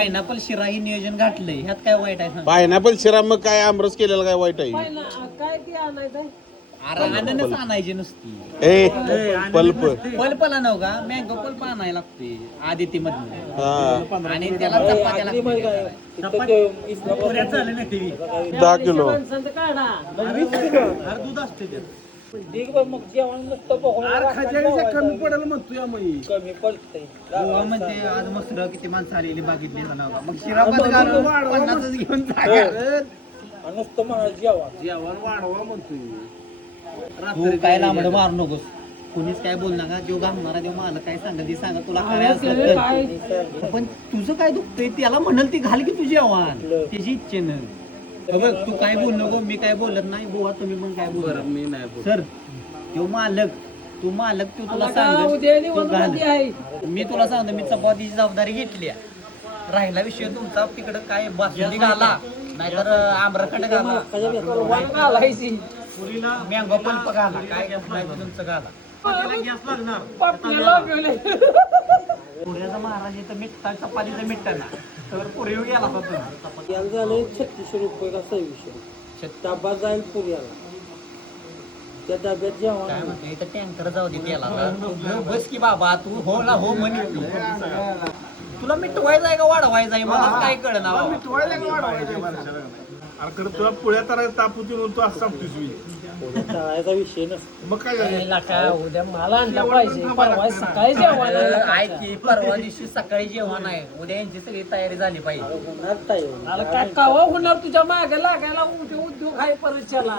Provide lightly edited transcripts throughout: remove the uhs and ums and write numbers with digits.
Pineapple शिरा ही नियोजन घातलंय ह्यात काय वाईट आहे सांग? पायनॅपल शिरा मग काय आमरस केलेला काय वाईट आहे? काय ती आणायचं अरे अननस आणायची नुसती. ए पल्प पल्पला नव का मँगो पल्प आणायला लागते आदिती मधून हा आणि त्याला चपात्या लागते. 10 किलो माणसांचं काढा दूध असते मग जेवण नुसतं कमी पडेल म्हणतोय आम्ही. कमी पडतंय गोवा म्हणजे आज मस्त किती माणसं आलेली बागितली मग शिराबाद घालून 50च घेऊन जागा. नुसतं म्हणा जेवण जेवण वाढवा म्हणतोय. तू काय लांबड मारू नकोस. कोणीच काय बोल नका. जो घालणारा जो मला काय सांगा तुला काय असलं तर. पण तुझं काय दुखतंय त्याला म्हणाल ती घाल की तुझी आव्हान त्याची इच्छेनं. बघ तू काय बोल नको मी काय बोलत नाही. बुवा तुम्ही पण काय बोल मी नाही सर तो मालक तू तुला उद्या सांग. मी तुला सांगतो मी चपातीची जबाबदारी घेतली आहे. राहिला विषय तुमचा तिकडं काय बासुंदी घाला नाहीतर आम्रखंड घाला घालायची पुरीला मँगो पल्प घाला काय नाही तुमचं घाला. पुऱ्याचा महाराज इथं मिठ्ठा चपातीचं मिठ्ठा ना तर पुरी गेला होता. याला झालं 3600 रुपये का 2600 डबा जाईल पुण्याला. त्या डब्यात जेवण काय म्हणते इथं टँकर जाऊ दे त्याला बस की बाबा तू हो ना हो म्हणे तुला मिठवायचं आहे का वाढवायचं आहे मला काय कळणार. मिठवायला का वाढवायचं मला? अरे खरं तुला पुळ्या तर तापून म्हणतो असं सांगतोस मी. तळायचा विषय नसतो. मग काय झालं? काय उद्या मला आणला पाहिजे परवा सकाळी जेवण ऐक की परवा दिवशी सकाळी जेवण आहे उद्या यांची सगळी तयारी झाली पाहिजे. मला काय कावा होणार तुझ्या मागे लागायला उद्योग आहे परीक्षेला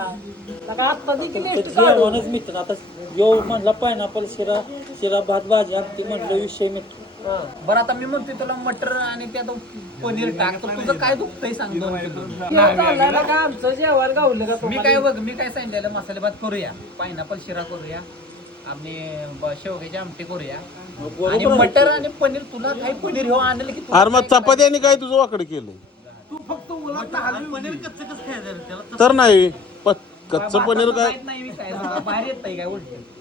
आता देखील जेवणच मित्र. आता यो म्हणला पायनॅपल शिरा भात भाजी आमची म्हटलं विषय मित्र. बरं आता मी म्हणतोय तुला मटर आणि त्यात पनीर टाक तर तुझं काय दुखतंय सांग दोन आमचं जेवण गावलं का मी काय सांगितलेलं मसाले भात करूया पायनॅपल शिरा करूया आणि शेवग्याची आमटी करूया आणि मटर आणि पनीर तुला काही पनीर हो आणलं की अरे मग चपात्याने काय तुझं वाकड केलं? तू फक्त उलट हलवी पनीर कच्चं कसं खायचं त्याला तर नाही कच्चं पनीर काय नाही मी काय बाहेर येत नाही काय उलट